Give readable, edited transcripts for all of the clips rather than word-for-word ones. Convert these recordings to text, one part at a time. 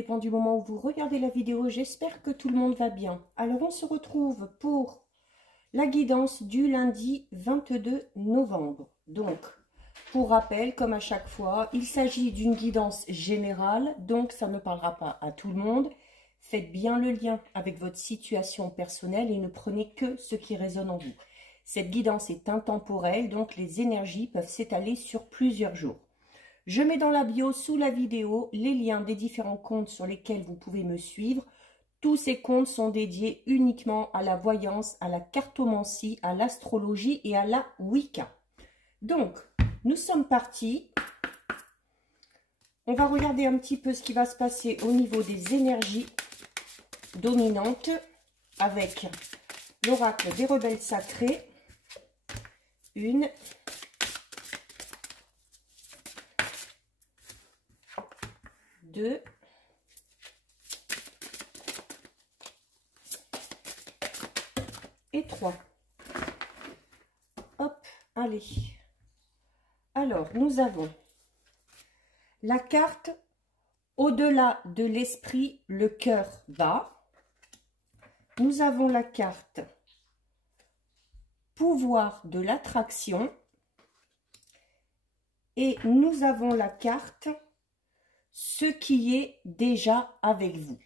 dépend du moment où vous regardez la vidéo. J'espère que tout le monde va bien. Alors, on se retrouve pour la guidance du lundi 22 novembre. Donc, pour rappel, comme à chaque fois, il s'agit d'une guidance générale, donc ça ne parlera pas à tout le monde. Faites bien le lien avec votre situation personnelle et ne prenez que ce qui résonne en vous. Cette guidance est intemporelle, donc les énergies peuvent s'étaler sur plusieurs jours. Je mets dans la bio sous la vidéo les liens des différents comptes sur lesquels vous pouvez me suivre. Tous ces comptes sont dédiés uniquement à la voyance, à la cartomancie, à l'astrologie et à la Wicca. Donc, nous sommes partis. On va regarder un petit peu ce qui va se passer au niveau des énergies dominantes avec l'oracle des rebelles sacrés. 1, 2, 3. Hop, allez. Alors, nous avons la carte au-delà de l'esprit, le cœur bat. Nous avons la carte pouvoir de l'attraction. Et nous avons la carte ce qui est déjà avec vous.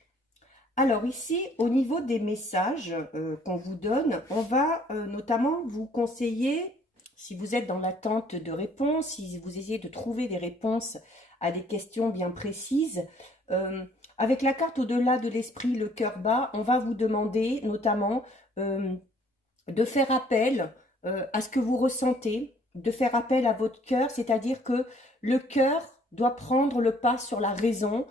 Alors ici, au niveau des messages qu'on vous donne, on va notamment vous conseiller, si vous êtes dans l'attente de réponses, si vous essayez de trouver des réponses à des questions bien précises, avec la carte au-delà de l'esprit, le cœur bas, on va vous demander notamment de faire appel à ce que vous ressentez, de faire appel à votre cœur, c'est-à-dire que le cœur doit prendre le pas sur la raison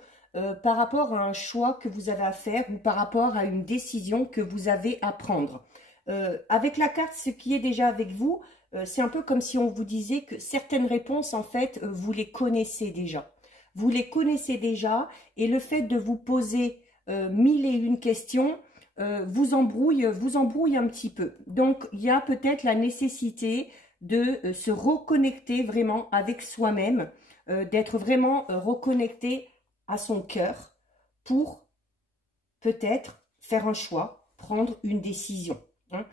par rapport à un choix que vous avez à faire ou par rapport à une décision que vous avez à prendre. Avec la carte, ce qui est déjà avec vous, c'est un peu comme si on vous disait que certaines réponses, en fait, vous les connaissez déjà. Vous les connaissez déjà et le fait de vous poser 1001 questions vous embrouille un petit peu. Donc, il y a peut-être la nécessité de se reconnecter vraiment avec soi-même, d'être vraiment reconnecté à son cœur pour peut-être faire un choix, prendre une décision. Hein.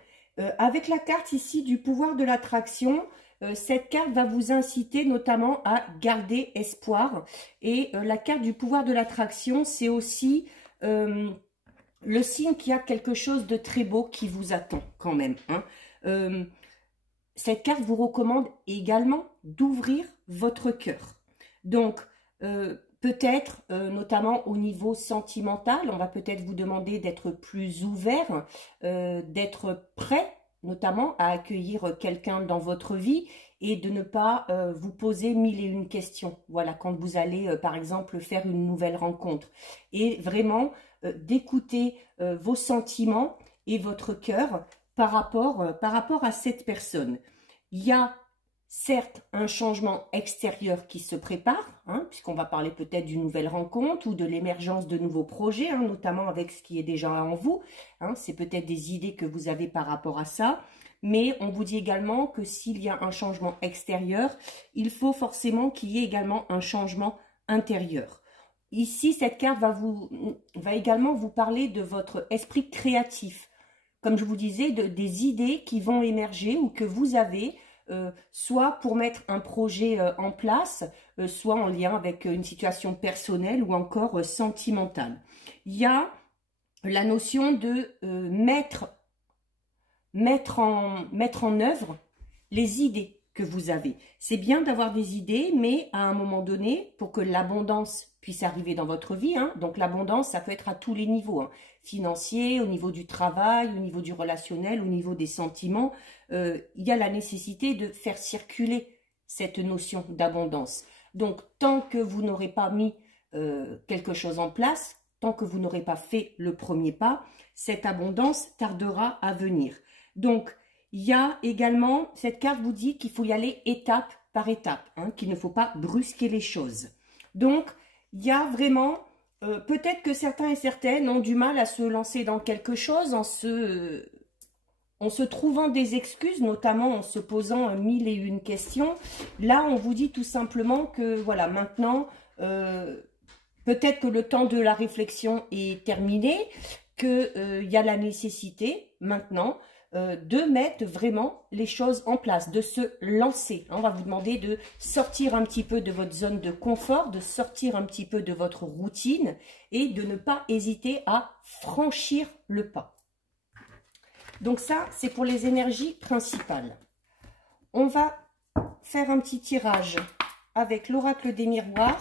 Avec la carte ici du pouvoir de l'attraction, cette carte va vous inciter notamment à garder espoir. Et la carte du pouvoir de l'attraction, c'est aussi le signe qu'il y a quelque chose de très beau qui vous attend quand même. Hein. Cette carte vous recommande également d'ouvrir votre cœur. Donc, peut-être, notamment au niveau sentimental, on va peut-être vous demander d'être plus ouvert, d'être prêt, notamment à accueillir quelqu'un dans votre vie et de ne pas vous poser 1001 questions. Voilà, quand vous allez, par exemple, faire une nouvelle rencontre. Et vraiment, d'écouter vos sentiments et votre cœur par rapport à cette personne. Il y a certes un changement extérieur qui se prépare, hein, puisqu'on va parler peut-être d'une nouvelle rencontre ou de l'émergence de nouveaux projets, hein, notamment avec ce qui est déjà en vous. Hein, c'est peut-être des idées que vous avez par rapport à ça. Mais on vous dit également que s'il y a un changement extérieur, il faut forcément qu'il y ait également un changement intérieur. Ici, cette carte va également vous parler de votre esprit créatif. Comme je vous disais, des idées qui vont émerger ou que vous avez, soit pour mettre un projet en place, soit en lien avec une situation personnelle ou encore sentimentale. Il y a la notion de mettre en œuvre les idées que vous avez. C'est bien d'avoir des idées, mais à un moment donné, pour que l'abondance puisse arriver dans votre vie, hein, donc l'abondance, ça peut être à tous les niveaux, hein, financier, au niveau du travail, au niveau du relationnel, au niveau des sentiments, il y a la nécessité de faire circuler cette notion d'abondance. Donc, tant que vous n'aurez pas mis quelque chose en place, tant que vous n'aurez pas fait le premier pas, cette abondance tardera à venir. Donc, il y a également, cette carte vous dit qu'il faut y aller étape par étape, hein, qu'il ne faut pas brusquer les choses. Donc, il y a vraiment, peut-être que certains et certaines ont du mal à se lancer dans quelque chose en se trouvant des excuses, notamment en se posant 1001 questions. Là, on vous dit tout simplement que, voilà, maintenant, peut-être que le temps de la réflexion est terminé, qu'il y a la nécessité maintenant de mettre vraiment les choses en place, de se lancer. On va vous demander de sortir un petit peu de votre zone de confort, de sortir un petit peu de votre routine et de ne pas hésiter à franchir le pas. Donc ça, c'est pour les énergies principales. On va faire un petit tirage avec l'oracle des miroirs,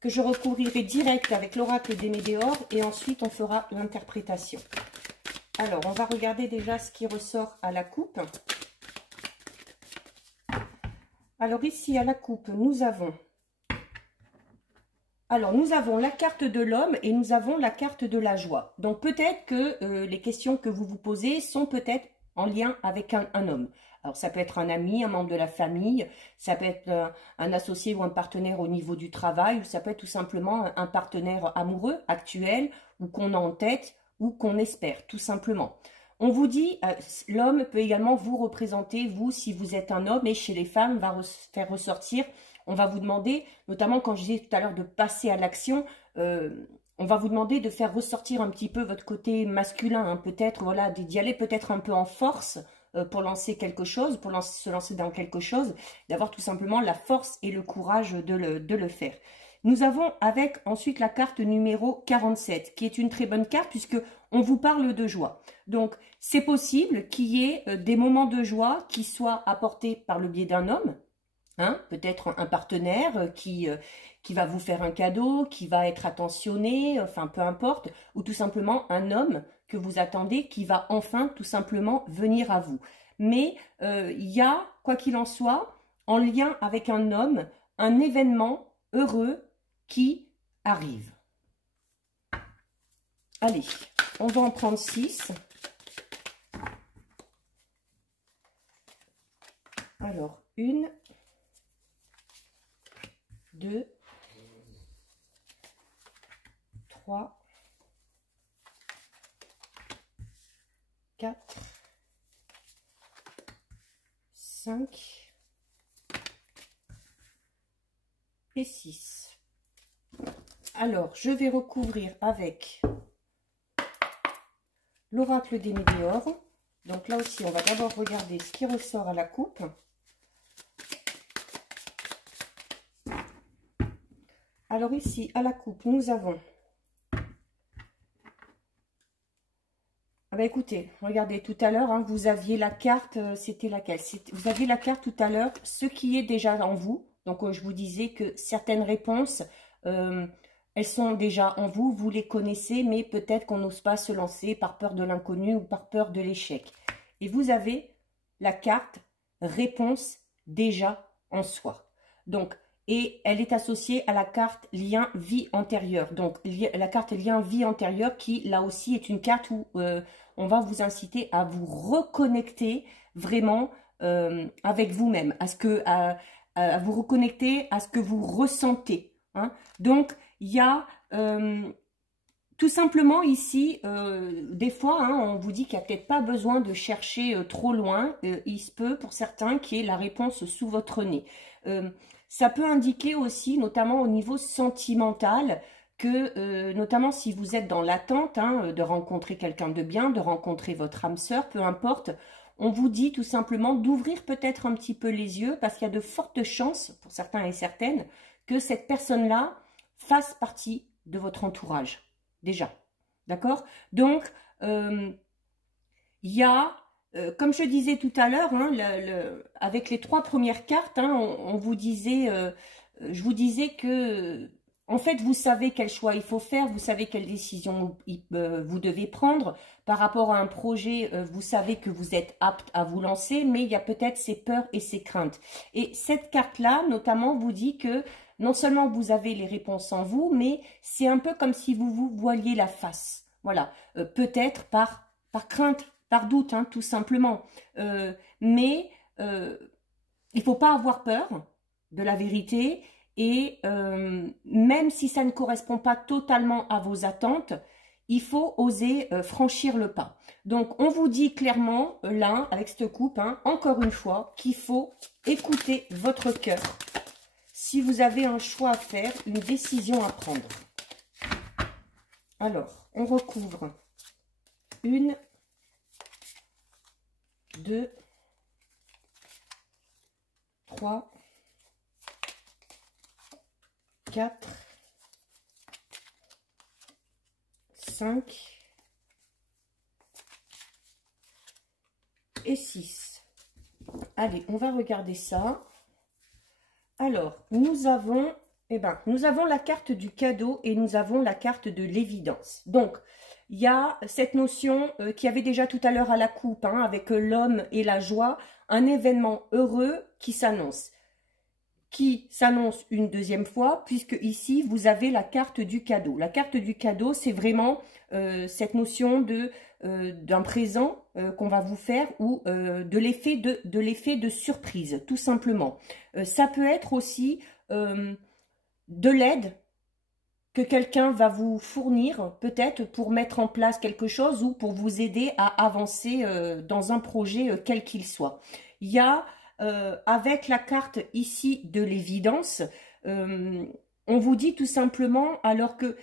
que je recouvrirai direct avec l'oracle des météores, et ensuite on fera l'interprétation. Alors, on va regarder déjà ce qui ressort à la coupe. Alors ici, à la coupe, nous avons la carte de l'homme et nous avons la carte de la joie. Donc peut-être que les questions que vous vous posez sont peut-être en lien avec un homme. Alors ça peut être un ami, un membre de la famille, ça peut être un associé ou un partenaire au niveau du travail, ou ça peut être tout simplement un partenaire amoureux actuel ou qu'on a en tête ou qu'on espère, tout simplement. On vous dit, l'homme peut également vous représenter, vous, si vous êtes un homme, et chez les femmes, va faire ressortir, on va vous demander, notamment quand je disais tout à l'heure de passer à l'action, on va vous demander de faire ressortir un petit peu votre côté masculin, hein, peut-être, voilà, d'y aller peut-être un peu en force pour lancer quelque chose, pour se lancer dans quelque chose, d'avoir tout simplement la force et le courage de le faire. Nous avons avec ensuite la carte numéro 47, qui est une très bonne carte puisque on vous parle de joie. Donc, c'est possible qu'il y ait des moments de joie qui soient apportés par le biais d'un homme, hein, peut-être un partenaire qui va vous faire un cadeau, qui va être attentionné, enfin peu importe, ou tout simplement un homme que vous attendez qui va enfin tout simplement venir à vous. Mais il y a, quoi qu'il en soit, en lien avec un homme, un événement heureux qui arrive. Allez, on va en prendre 6. Alors, 1, 2, 3, 4, 5 et 6. Alors, je vais recouvrir avec l'oracle des météores. Donc là aussi, on va d'abord regarder ce qui ressort à la coupe. Alors ici, à la coupe, nous avons... Ah bah écoutez, regardez, tout à l'heure, hein, vous aviez la carte, c'était laquelle? Vous aviez la carte tout à l'heure, ce qui est déjà en vous. Donc, je vous disais que certaines réponses, elles sont déjà en vous, vous les connaissez, mais peut-être qu'on n'ose pas se lancer par peur de l'inconnu ou par peur de l'échec. Et vous avez la carte réponse déjà en soi. Donc, et elle est associée à la carte lien vie antérieure. Donc, la carte lien vie antérieure qui, là aussi, est une carte où on va vous inciter à vous reconnecter vraiment avec vous-même, à vous reconnecter à ce que vous ressentez. Hein. Donc, il y a tout simplement ici, des fois, hein, on vous dit qu'il n'y a peut-être pas besoin de chercher trop loin. Il se peut, pour certains, qu'il y ait la réponse sous votre nez. Ça peut indiquer aussi, notamment au niveau sentimental, que notamment si vous êtes dans l'attente hein, de rencontrer quelqu'un de bien, de rencontrer votre âme sœur, peu importe, on vous dit tout simplement d'ouvrir peut-être un petit peu les yeux parce qu'il y a de fortes chances, pour certains et certaines, que cette personne-là fasse partie de votre entourage, déjà. D'accord? Donc, il y a... comme je disais tout à l'heure, hein, avec les 3 premières cartes, hein, on vous disait, je vous disais que, en fait, vous savez quel choix il faut faire, vous savez quelle décision vous devez prendre. Par rapport à un projet, vous savez que vous êtes apte à vous lancer, mais il y a peut-être ces peurs et ces craintes. Et cette carte-là, notamment, vous dit que non seulement vous avez les réponses en vous, mais c'est un peu comme si vous vous voiliez la face. Voilà, peut-être par crainte, par doute, hein, tout simplement. Mais il ne faut pas avoir peur de la vérité et même si ça ne correspond pas totalement à vos attentes, il faut oser franchir le pas. Donc, on vous dit clairement, là, avec cette coupe, hein, encore une fois, qu'il faut écouter votre cœur si vous avez un choix à faire, une décision à prendre. Alors, on recouvre 1, 2, 3, 4, 5 et 6. Allez, on va regarder ça. Alors, nous avons la carte du cadeau et nous avons la carte de l'évidence. Donc, il y a cette notion qu'il y avait déjà tout à l'heure à la coupe, hein, avec l'homme et la joie, un événement heureux qui s'annonce une deuxième fois, puisque ici, vous avez la carte du cadeau. La carte du cadeau, c'est vraiment cette notion d'un présent qu'on va vous faire ou de l'effet de surprise, tout simplement. Ça peut être aussi de l'aide que quelqu'un va vous fournir, peut-être pour mettre en place quelque chose ou pour vous aider à avancer dans un projet quel qu'il soit. Il y a, avec la carte ici de l'évidence, on vous dit tout simplement, alors que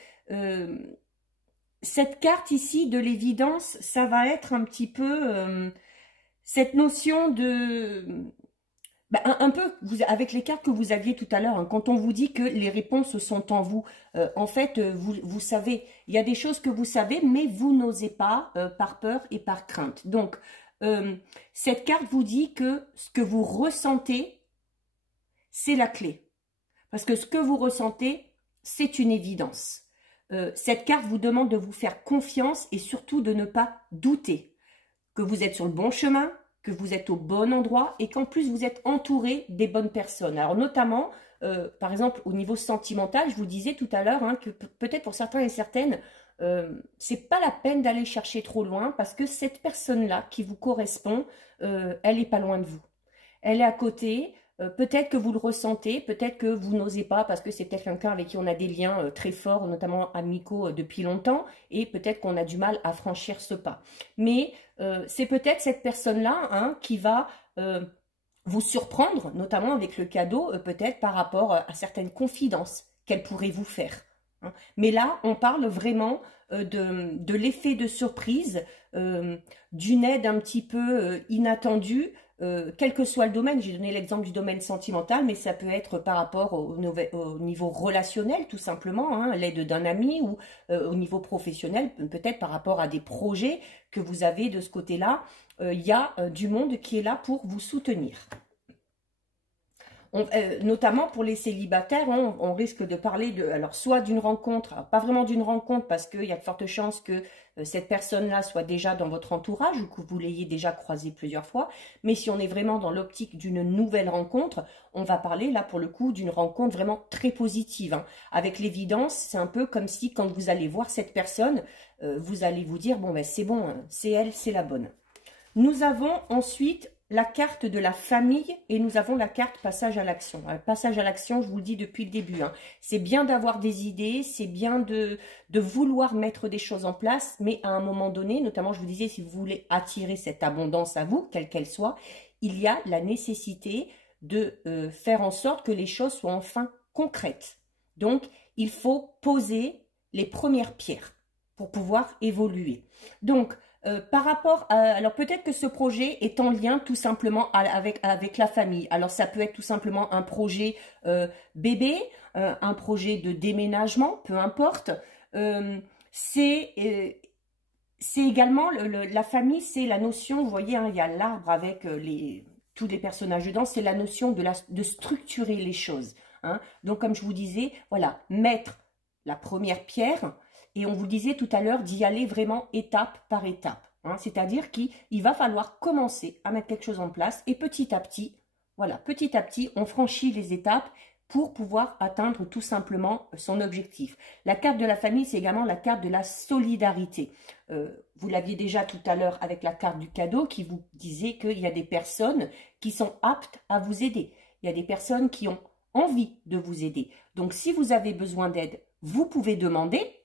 cette carte ici de l'évidence, ça va être un petit peu cette notion de... un peu avec les cartes que vous aviez tout à l'heure, hein, quand on vous dit que les réponses sont en vous, en fait, vous savez, il y a des choses que vous savez, mais vous n'osez pas par peur et par crainte. Donc, cette carte vous dit que ce que vous ressentez, c'est la clé. Parce que ce que vous ressentez, c'est une évidence. Cette carte vous demande de vous faire confiance et surtout de ne pas douter que vous êtes sur le bon chemin, que vous êtes au bon endroit et qu'en plus vous êtes entouré des bonnes personnes. Alors notamment, par exemple, au niveau sentimental, je vous disais tout à l'heure hein, que peut-être pour certains et certaines, c'est pas la peine d'aller chercher trop loin parce que cette personne-là qui vous correspond, elle est pas loin de vous. Elle est à côté, peut-être que vous le ressentez, peut-être que vous n'osez pas parce que c'est peut-être quelqu'un avec qui on a des liens très forts, notamment amicaux depuis longtemps, et peut-être qu'on a du mal à franchir ce pas. Mais c'est peut-être cette personne-là hein, qui va vous surprendre, notamment avec le cadeau, peut-être par rapport à certaines confidences qu'elle pourrait vous faire. Hein. Mais là, on parle vraiment de l'effet de surprise, d'une aide un petit peu inattendue, quel que soit le domaine. J'ai donné l'exemple du domaine sentimental, mais ça peut être par rapport au niveau relationnel, tout simplement, hein, l'aide d'un ami, ou au niveau professionnel, peut-être par rapport à des projets que vous avez de ce côté-là. Il y a du monde qui est là pour vous soutenir. Notamment pour les célibataires, hein, on risque de parler alors soit d'une rencontre, pas vraiment d'une rencontre parce qu'il y a de fortes chances que cette personne-là soit déjà dans votre entourage ou que vous l'ayez déjà croisée plusieurs fois. Mais si on est vraiment dans l'optique d'une nouvelle rencontre, on va parler là pour le coup d'une rencontre vraiment très positive. Hein. Avec l'évidence, c'est un peu comme si quand vous allez voir cette personne, vous allez vous dire bon ben c'est bon, hein, c'est elle, c'est la bonne. Nous avons ensuite la carte de la famille et nous avons la carte passage à l'action. Passage à l'action, je vous le dis depuis le début, hein, c'est bien d'avoir des idées, c'est bien de vouloir mettre des choses en place, mais à un moment donné, notamment je vous disais, si vous voulez attirer cette abondance à vous, quelle qu'elle soit, il y a la nécessité de faire en sorte que les choses soient enfin concrètes. Donc, il faut poser les premières pierres pour pouvoir évoluer. Donc, par rapport à... Alors peut-être que ce projet est en lien tout simplement avec la famille. Alors ça peut être tout simplement un projet bébé, un projet de déménagement, peu importe. C'est également, la famille, c'est la notion, vous voyez, hein, il y a l'arbre avec tous les personnages dedans, c'est la notion de structurer les choses. Hein. Donc comme je vous disais, voilà, mettre la première pierre. Et on vous disait tout à l'heure d'y aller vraiment étape par étape. Hein, c'est-à-dire qu'il va falloir commencer à mettre quelque chose en place. Et petit à petit, voilà, petit à petit, on franchit les étapes pour pouvoir atteindre tout simplement son objectif. La carte de la famille, c'est également la carte de la solidarité. Vous l'aviez déjà tout à l'heure avec la carte du cadeau qui vous disait qu'il y a des personnes qui sont aptes à vous aider. Il y a des personnes qui ont envie de vous aider. Donc, si vous avez besoin d'aide, vous pouvez demander.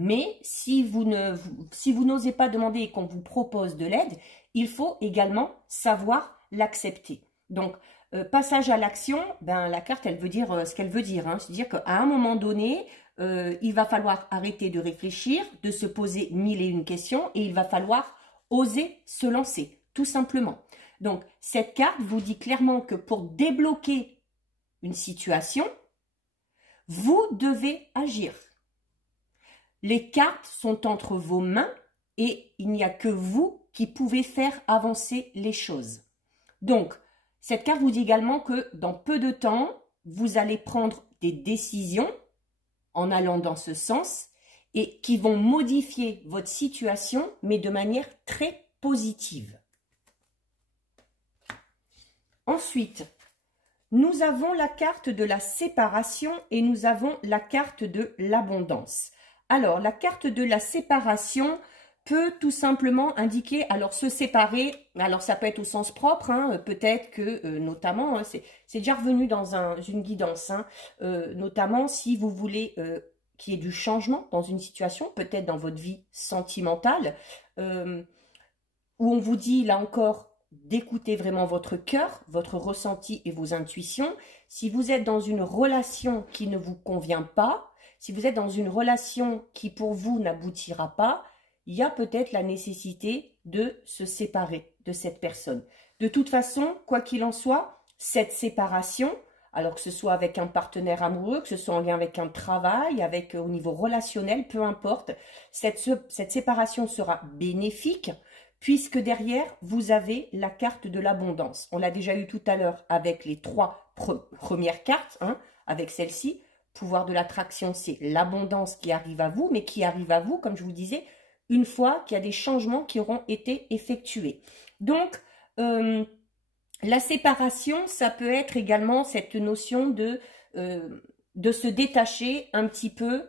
Mais si vous n'osez pas demander et qu'on vous propose de l'aide, il faut également savoir l'accepter. Donc, passage à l'action, ben, la carte, elle veut dire ce qu'elle veut dire. Hein. C'est-à-dire qu'à un moment donné, il va falloir arrêter de réfléchir, de se poser mille et une questions et il va falloir oser se lancer, tout simplement. Donc, cette carte vous dit clairement que pour débloquer une situation, vous devez agir. Les cartes sont entre vos mains et il n'y a que vous qui pouvez faire avancer les choses. Donc, cette carte vous dit également que dans peu de temps, vous allez prendre des décisions en allant dans ce sens et qui vont modifier votre situation, mais de manière très positive. Ensuite, nous avons la carte de la séparation et nous avons la carte de l'abondance. Alors, la carte de la séparation peut tout simplement indiquer, alors se séparer, alors ça peut être au sens propre, hein, peut-être que notamment, hein, c'est déjà revenu dans une guidance, hein, notamment si vous voulez qu'il y ait du changement dans une situation, peut-être dans votre vie sentimentale, où on vous dit là encore d'écouter vraiment votre cœur, votre ressenti et vos intuitions. Si vous êtes dans une relation qui ne vous convient pas, si vous êtes dans une relation qui pour vous n'aboutira pas, il y a peut-être la nécessité de se séparer de cette personne. De toute façon, quoi qu'il en soit, cette séparation, alors que ce soit avec un partenaire amoureux, que ce soit en lien avec un travail, avec au niveau relationnel, peu importe, cette séparation sera bénéfique puisque derrière, vous avez la carte de l'abondance. On l'a déjà eu tout à l'heure avec les 3 premières cartes, hein, avec celle-ci. Pouvoir de l'attraction, c'est l'abondance qui arrive à vous, mais qui arrive à vous, comme je vous disais, une fois qu'il y a des changements qui auront été effectués. Donc, la séparation, ça peut être également cette notion de se détacher un petit peu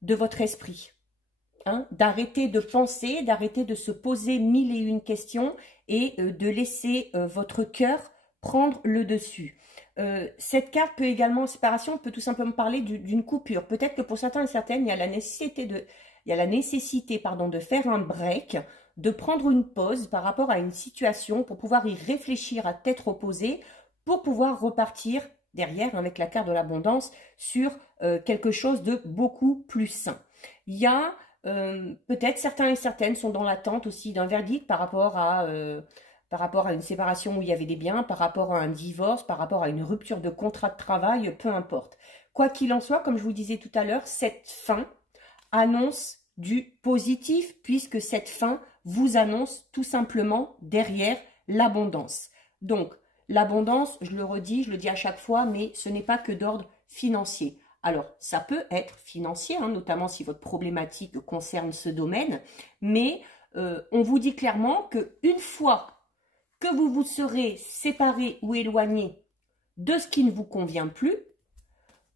de votre esprit. Hein, d'arrêter de penser, d'arrêter de se poser mille et une questions et de laisser votre cœur prendre le dessus. Cette carte peut également, séparation, peut tout simplement parler d'une coupure. Peut-être que pour certains et certaines, il y a la nécessité de faire un break, de prendre une pause par rapport à une situation pour pouvoir y réfléchir à tête reposée, pour pouvoir repartir derrière avec la carte de l'abondance sur quelque chose de beaucoup plus sain. Il y a peut-être certains et certaines sont dans l'attente aussi d'un verdict par rapport à une séparation où il y avait des biens, par rapport à un divorce, par rapport à une rupture de contrat de travail, peu importe. Quoi qu'il en soit, comme je vous disais tout à l'heure, cette fin annonce du positif puisque cette fin vous annonce tout simplement derrière l'abondance. Donc, l'abondance, je le redis, je le dis à chaque fois, mais ce n'est pas que d'ordre financier. Alors, ça peut être financier, hein, notamment si votre problématique concerne ce domaine, mais on vous dit clairement qu'une fois que vous vous serez séparé ou éloigné de ce qui ne vous convient plus,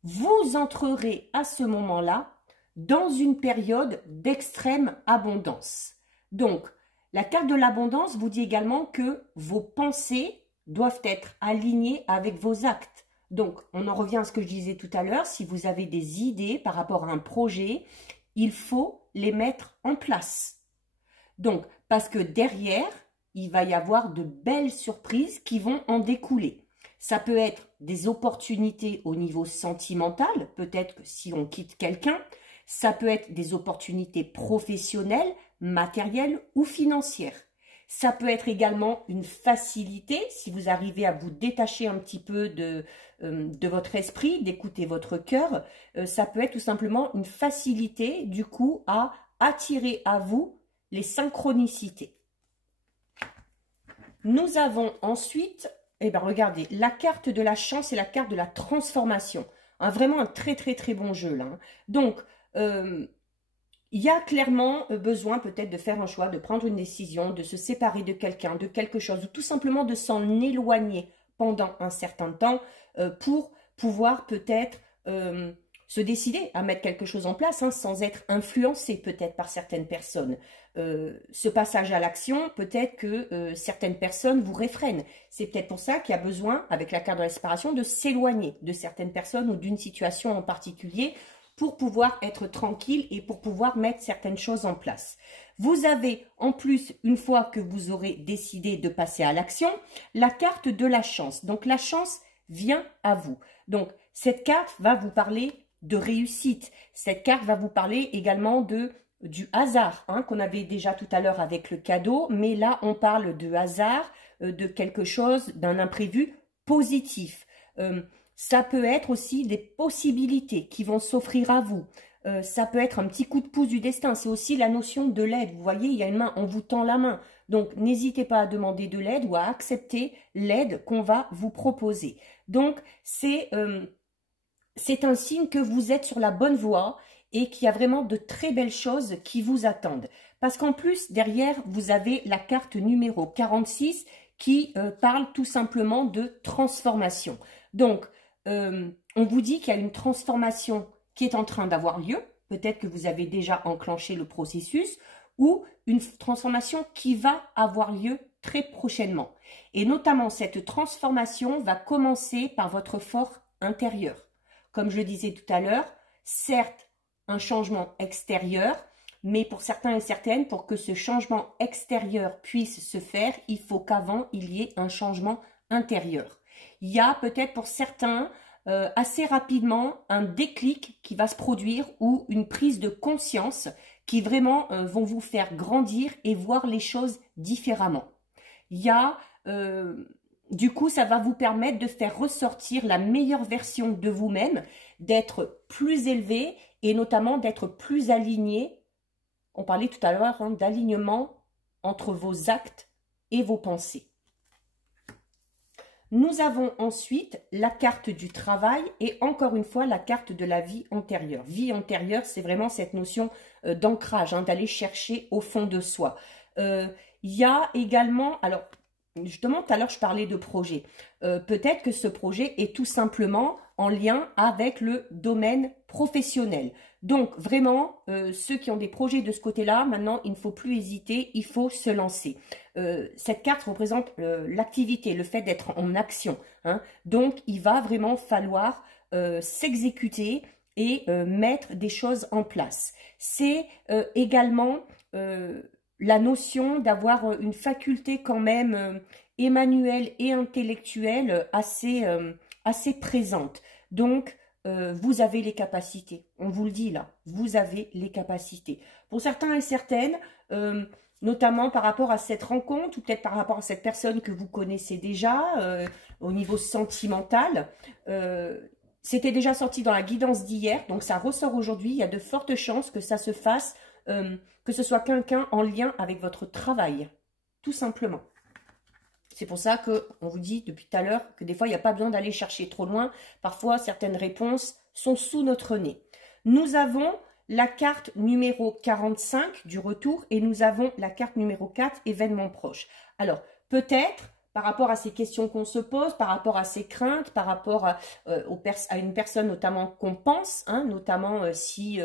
vous entrerez à ce moment-là dans une période d'extrême abondance. Donc, la carte de l'abondance vous dit également que vos pensées doivent être alignées avec vos actes. Donc, on en revient à ce que je disais tout à l'heure, si vous avez des idées par rapport à un projet, il faut les mettre en place. Donc, parce que derrière, il va y avoir de belles surprises qui vont en découler. Ça peut être des opportunités au niveau sentimental, peut-être que si on quitte quelqu'un, ça peut être des opportunités professionnelles, matérielles ou financières. Ça peut être également une facilité, si vous arrivez à vous détacher un petit peu de votre esprit, d'écouter votre cœur, ça peut être tout simplement une facilité du coup à attirer à vous les synchronicités. Nous avons ensuite, regardez, la carte de la chance et la carte de la transformation. Vraiment un très très très bon jeu là. Hein. Donc, il y a clairement besoin peut-être de faire un choix, de prendre une décision, de se séparer de quelqu'un, de quelque chose, ou tout simplement de s'en éloigner pendant un certain temps pour pouvoir peut-être se décider à mettre quelque chose en place, hein, sans être influencé peut-être par certaines personnes. Ce passage à l'action, peut-être que certaines personnes vous réfrènent. C'est peut-être pour ça qu'il y a besoin, avec la carte de la séparation, de s'éloigner de certaines personnes ou d'une situation en particulier pour pouvoir être tranquille et pour pouvoir mettre certaines choses en place. Vous avez en plus, une fois que vous aurez décidé de passer à l'action, la carte de la chance. Donc la chance vient à vous. Donc cette carte va vous parler de réussite. Cette carte va vous parler également du hasard, hein, qu'on avait déjà tout à l'heure avec le cadeau, mais là on parle de hasard, de quelque chose, d'un imprévu positif. Ça peut être aussi des possibilités qui vont s'offrir à vous. Ça peut être un petit coup de pouce du destin. C'est aussi la notion de l'aide. Vous voyez, il y a une main, on vous tend la main. Donc, n'hésitez pas à demander de l'aide ou à accepter l'aide qu'on va vous proposer. Donc, c'est un signe que vous êtes sur la bonne voie et qu'il y a vraiment de très belles choses qui vous attendent. Parce qu'en plus, derrière, vous avez la carte numéro 46 qui parle tout simplement de transformation. Donc, on vous dit qu'il y a une transformation qui est en train d'avoir lieu. Peut-être que vous avez déjà enclenché le processus ou une transformation qui va avoir lieu très prochainement. Et notamment, cette transformation va commencer par votre fort intérieur. Comme je le disais tout à l'heure, certes, un changement extérieur, mais pour certains et certaines, pour que ce changement extérieur puisse se faire, il faut qu'avant, il y ait un changement intérieur. Il y a peut-être pour certains, assez rapidement, un déclic qui va se produire ou une prise de conscience qui vraiment vont vous faire grandir et voir les choses différemment. Il y a, du coup, ça va vous permettre de faire ressortir la meilleure version de vous-même, d'être plus élevé et notamment d'être plus aligné. On parlait tout à l'heure hein, d'alignement entre vos actes et vos pensées. Nous avons ensuite la carte du travail et encore une fois la carte de la vie antérieure. Vie antérieure, c'est vraiment cette notion d'ancrage, hein, d'aller chercher au fond de soi. Il y a également, alors justement tout à l'heure je parlais de projet. Peut-être que ce projet est tout simplement en lien avec le domaine professionnel. Donc vraiment, ceux qui ont des projets de ce côté-là, maintenant il ne faut plus hésiter, il faut se lancer. Cette carte représente l'activité, le fait d'être en action. Hein. Donc il va vraiment falloir s'exécuter et mettre des choses en place. C'est également la notion d'avoir une faculté quand même émanuelle et intellectuelle assez présente. Donc, vous avez les capacités. On vous le dit là, vous avez les capacités. Pour certains et certaines, notamment par rapport à cette rencontre ou peut-être par rapport à cette personne que vous connaissez déjà au niveau sentimental, c'était déjà sorti dans la guidance d'hier, donc ça ressort aujourd'hui. Il y a de fortes chances que ça se fasse, que ce soit quelqu'un en lien avec votre travail, tout simplement. C'est pour ça qu'on vous dit depuis tout à l'heure que des fois, il n'y a pas besoin d'aller chercher trop loin. Parfois, certaines réponses sont sous notre nez. Nous avons la carte numéro 45 du retour et nous avons la carte numéro 4, événement proche. Alors, peut-être, par rapport à ces questions qu'on se pose, par rapport à ces craintes, par rapport à une personne notamment qu'on pense, hein, notamment si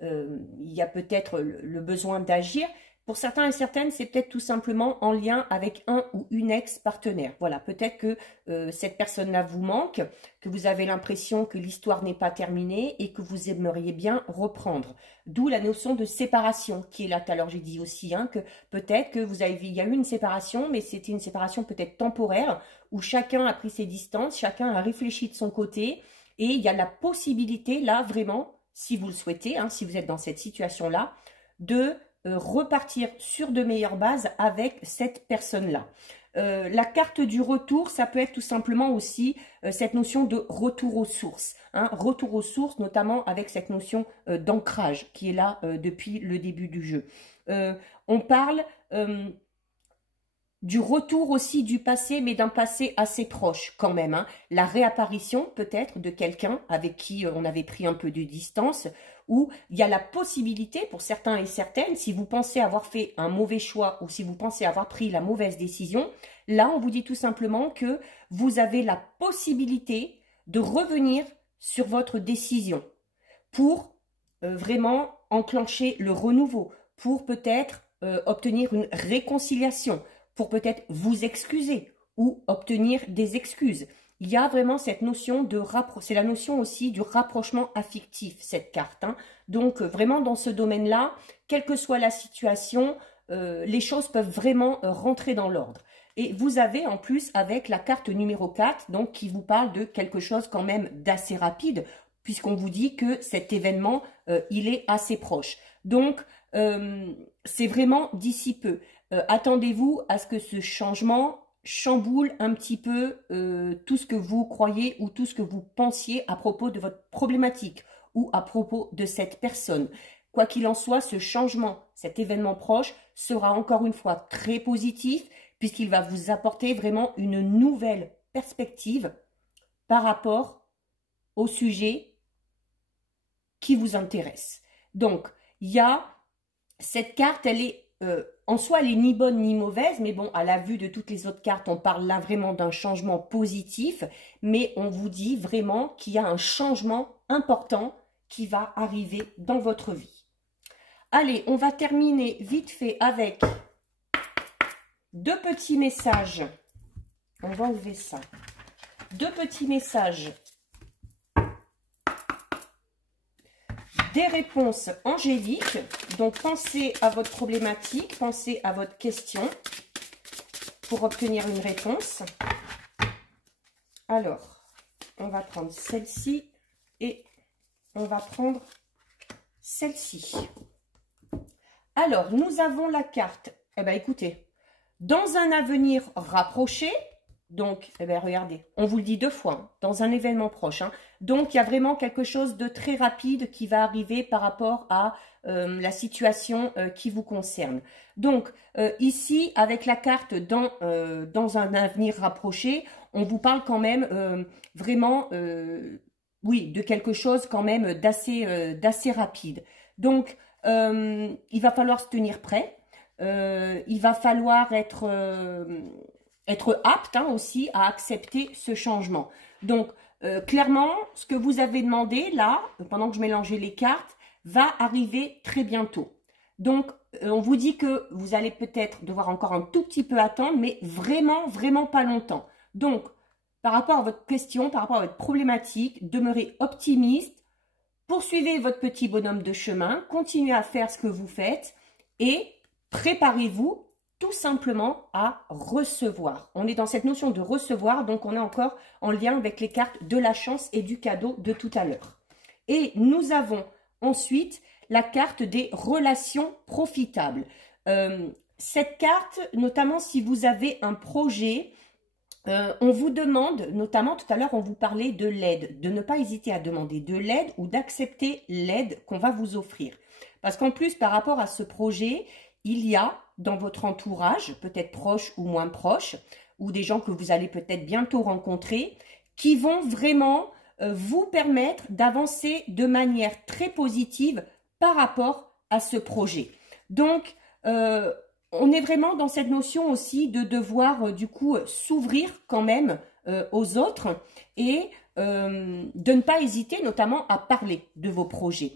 il y a peut-être le besoin d'agir. Pour certains et certaines, c'est peut-être tout simplement en lien avec un ou une ex-partenaire. Voilà, peut-être que cette personne-là vous manque, que vous avez l'impression que l'histoire n'est pas terminée et que vous aimeriez bien reprendre. D'où la notion de séparation qui est là. Tout à l'heure, j'ai dit aussi hein, que peut-être que il y a eu une séparation, mais c'était une séparation peut-être temporaire où chacun a pris ses distances, chacun a réfléchi de son côté et il y a la possibilité là vraiment, si vous le souhaitez, hein, si vous êtes dans cette situation-là, de repartir sur de meilleures bases avec cette personne-là. La carte du retour, ça peut être tout simplement aussi cette notion de retour aux sources. Hein, retour aux sources, notamment avec cette notion d'ancrage qui est là depuis le début du jeu. On parle du retour aussi du passé, mais d'un passé assez proche quand même. Hein. La réapparition peut-être de quelqu'un avec qui on avait pris un peu de distance, où il y a la possibilité pour certains et certaines, si vous pensez avoir fait un mauvais choix ou si vous pensez avoir pris la mauvaise décision, là on vous dit tout simplement que vous avez la possibilité de revenir sur votre décision pour vraiment enclencher le renouveau, pour peut-être obtenir une réconciliation, pour peut-être vous excuser ou obtenir des excuses. Il y a vraiment cette notion de c'est la notion aussi du rapprochement affectif, cette carte. Hein. Donc, vraiment dans ce domaine-là, quelle que soit la situation, les choses peuvent vraiment rentrer dans l'ordre. Et vous avez en plus avec la carte numéro 4, donc qui vous parle de quelque chose quand même d'assez rapide, puisqu'on vous dit que cet événement, il est assez proche. Donc, c'est vraiment d'ici peu. Attendez-vous à ce que ce changement chamboule un petit peu tout ce que vous croyez ou tout ce que vous pensiez à propos de votre problématique ou à propos de cette personne. Quoi qu'il en soit, ce changement, cet événement proche sera encore une fois très positif puisqu'il va vous apporter vraiment une nouvelle perspective par rapport au sujet qui vous intéresse. Donc, il y a cette carte, elle est en soi, elle est ni bonne ni mauvaise, mais bon, à la vue de toutes les autres cartes, on parle là vraiment d'un changement positif, mais on vous dit vraiment qu'il y a un changement important qui va arriver dans votre vie. Allez, on va terminer vite fait avec 2 petits messages. On va enlever ça. 2 petits messages. Des réponses angéliques. Donc, pensez à votre problématique, pensez à votre question pour obtenir une réponse. Alors, on va prendre celle-ci et on va prendre celle-ci. Alors, nous avons la carte. Eh bien, écoutez, dans un avenir rapproché, donc, eh bien, regardez, on vous le dit 2 fois, hein, dans un événement proche. Hein. Donc, il y a vraiment quelque chose de très rapide qui va arriver par rapport à la situation qui vous concerne. Donc, ici, avec la carte dans un avenir rapproché, on vous parle quand même vraiment, oui, de quelque chose quand même d'assez rapide. Donc, il va falloir se tenir prêt. Il va falloir être apte hein, aussi à accepter ce changement. Donc, clairement, ce que vous avez demandé là, pendant que je mélangeais les cartes, va arriver très bientôt. Donc, on vous dit que vous allez peut-être devoir encore un tout petit peu attendre, mais vraiment, vraiment pas longtemps. Donc, par rapport à votre question, par rapport à votre problématique, demeurez optimiste, poursuivez votre petit bonhomme de chemin, continuez à faire ce que vous faites et préparez-vous tout simplement à recevoir. On est dans cette notion de recevoir, donc on est encore en lien avec les cartes de la chance et du cadeau de tout à l'heure. Et nous avons ensuite la carte des relations profitables. Cette carte, notamment si vous avez un projet, on vous demande, notamment tout à l'heure on vous parlait de l'aide, de ne pas hésiter à demander de l'aide ou d'accepter l'aide qu'on va vous offrir. Parce qu'en plus par rapport à ce projet, il y a dans votre entourage, peut-être proche ou moins proche, ou des gens que vous allez peut-être bientôt rencontrer, qui vont vraiment vous permettre d'avancer de manière très positive par rapport à ce projet. Donc, on est vraiment dans cette notion aussi de devoir du coup s'ouvrir quand même aux autres et de ne pas hésiter notamment à parler de vos projets.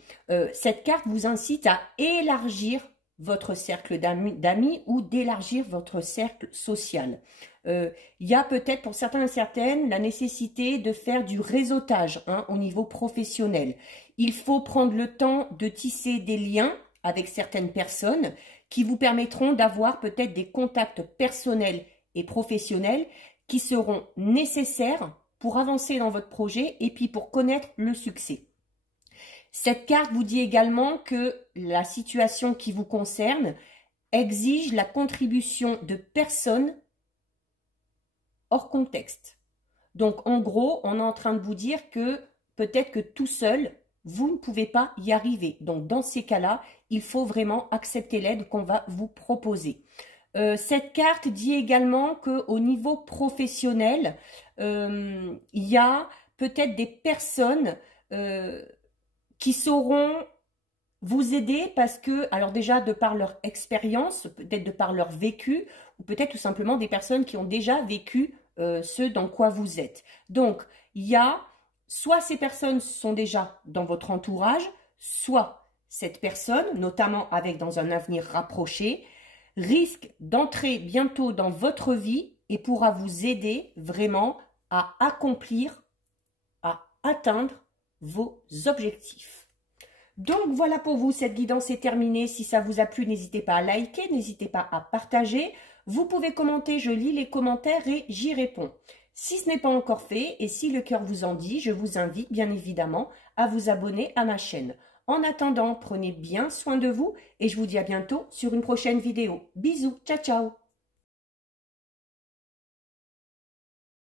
Cette carte vous incite à élargir votre cercle d'amis ou d'élargir votre cercle social. Il y a peut-être pour certains et certaines la nécessité de faire du réseautage hein, au niveau professionnel. Il faut prendre le temps de tisser des liens avec certaines personnes qui vous permettront d'avoir peut-être des contacts personnels et professionnels qui seront nécessaires pour avancer dans votre projet et puis pour connaître le succès. Cette carte vous dit également que la situation qui vous concerne exige la contribution de personnes hors contexte. Donc, en gros, on est en train de vous dire que peut-être que tout seul, vous ne pouvez pas y arriver. Donc, dans ces cas-là, il faut vraiment accepter l'aide qu'on va vous proposer. Cette carte dit également qu'au niveau professionnel, il y a peut-être des personnes qui sauront vous aider parce que, alors déjà, de par leur expérience, peut-être de par leur vécu, ou peut-être tout simplement des personnes qui ont déjà vécu ce dans quoi vous êtes. Donc, il y a, soit ces personnes sont déjà dans votre entourage, soit cette personne, notamment avec dans un avenir rapproché, risque d'entrer bientôt dans votre vie et pourra vous aider vraiment à accomplir, à atteindre vos objectifs. Donc voilà pour vous, cette guidance est terminée. Si ça vous a plu, n'hésitez pas à liker, n'hésitez pas à partager. Vous pouvez commenter, je lis les commentaires et j'y réponds. Si ce n'est pas encore fait et si le cœur vous en dit, je vous invite bien évidemment à vous abonner à ma chaîne. En attendant, prenez bien soin de vous et je vous dis à bientôt sur une prochaine vidéo. Bisous, ciao ciao!